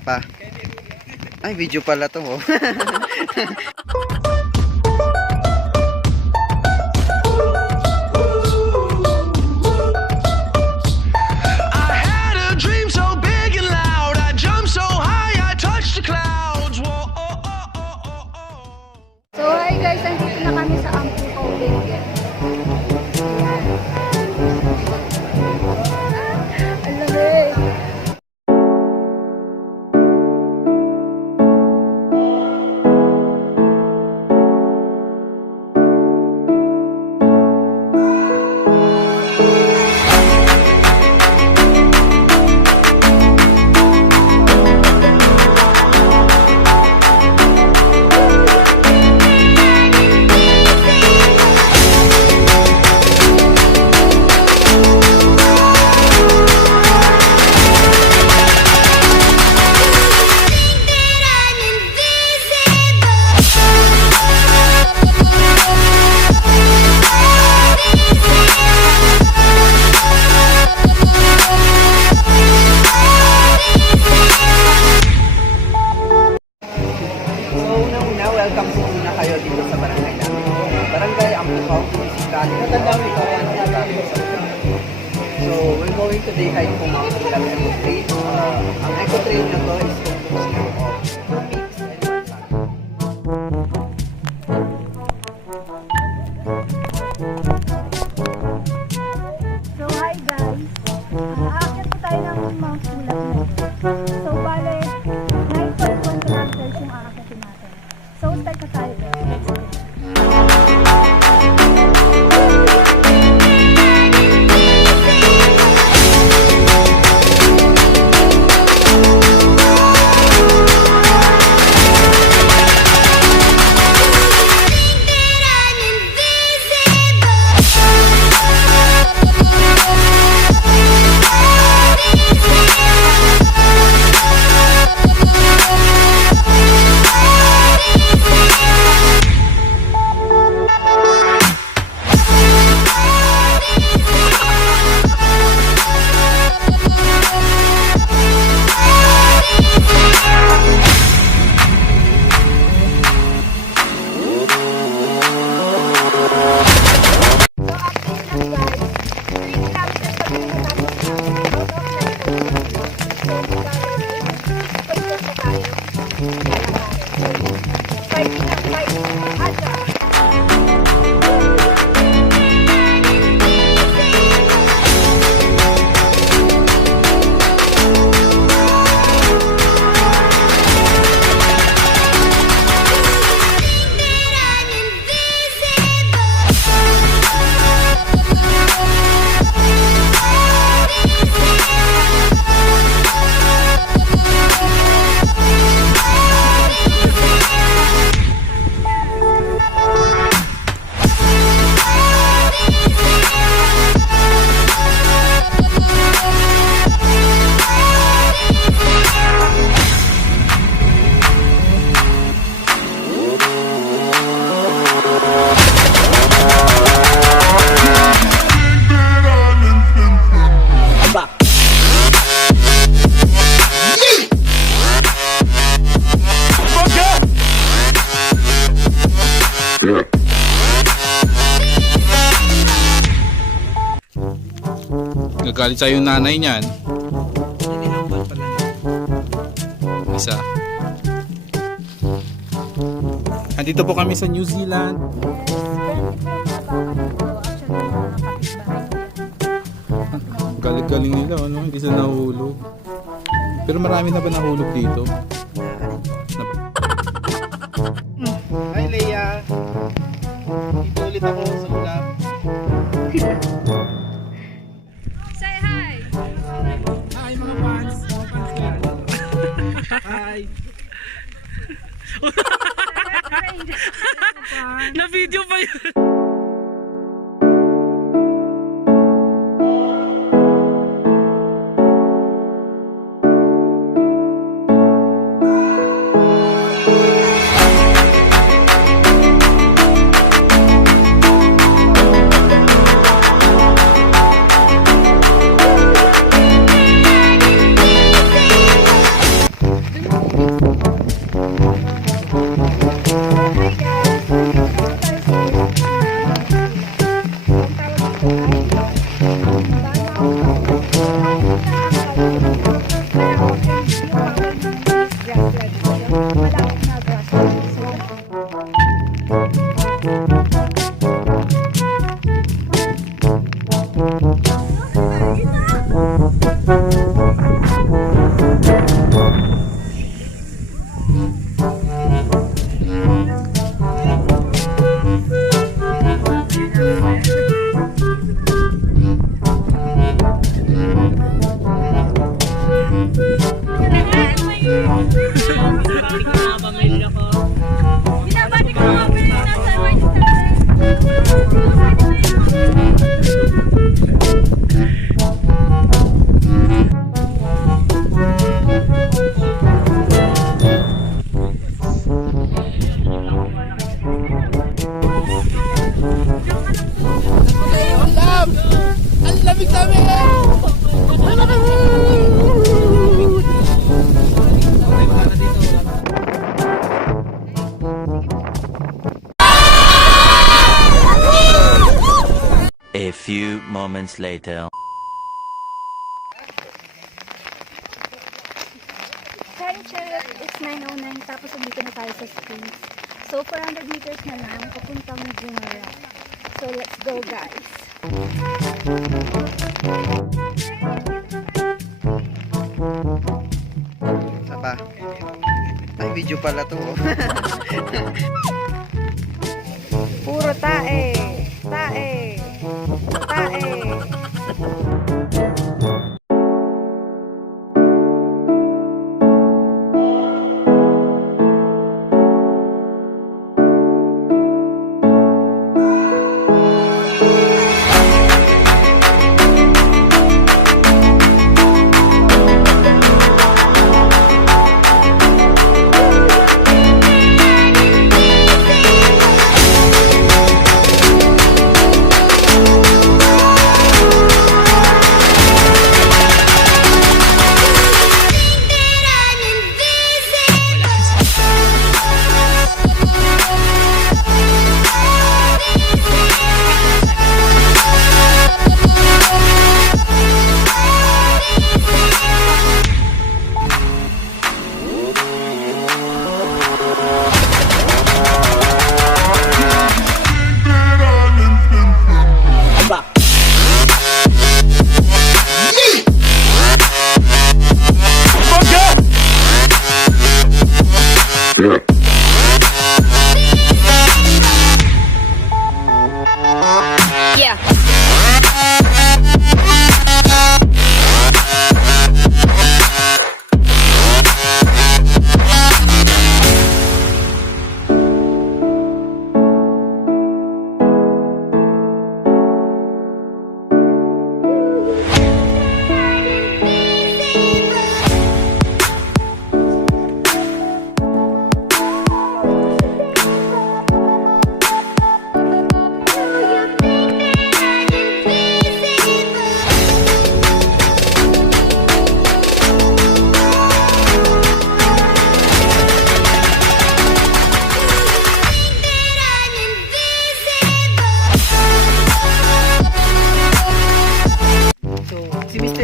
ka pa. Ay, video pala to, oh. So hi guys, nandito na kami sa Ampukaw Burger. Ayan. Ang lamig. Welcome po muna kayo dito sa barangay namin. Barangay Ampukaw, Municipality. So, we're going today hike po Mount Ulam Eco Trail. Ang Eco Trail na to is composed of peaks and one summit. So hi guys. Aakyat po tayo ng Mount Ulam. So bale, 9.1 kilometers yung aakyatin natin. So start na tayo guys. Let's go. Nagalit sa'yo yung nanay niyan. Isa. Andito po kami sa New Zealand. Galing-galing nila, ano? Hindi sila nahulog. Pero marami na ba nahulog dito? Hi, Leia. Dito ulit ako sa ulam. Say hi! Hi mga fans! Hi! Na-video pa yun! Binabati ko mga pili na sa Manchester. A few moments later. Time check, it's 9:09 tapos andito na tayo sa springs. So 400 meters na lang papuntang Jumeirah. So let's go guys. Isa pa. Ay, video pala to. Puro tae. Tae. Tae.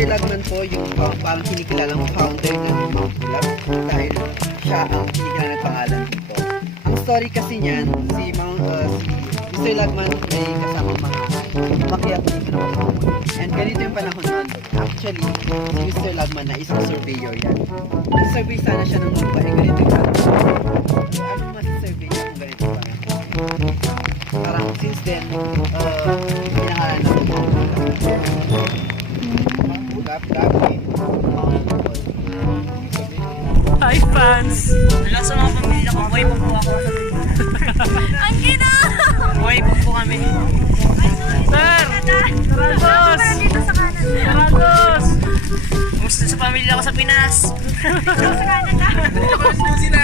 Lagman po yung parang kinikilalang founder ng Mount Pulag dahil siya ang kinikilalang pangalan dito. Ang story kasi niyan, si Mr. Lagman may kasamang mga makiyak dito ng Mount. And ganito yung panahon nun. Actually, si Mr. Lagman na isang surveyor yan. Nag-survey sana siya ng lupa, eh ganito yung panahon. Anong masisurvey niya kung ganito yung panahon? Parang since then, pinangalan ng Mount Pulag. Hi fans! Wala sa mga pamilya ko, buhay po ako. Ang gina! Buhay po kami. Sir! Taragos! Dito sa kanan. Taragos! Gusto sa pamilya ko sa Pinas. Dito sa kanan na. Dito ko na sila.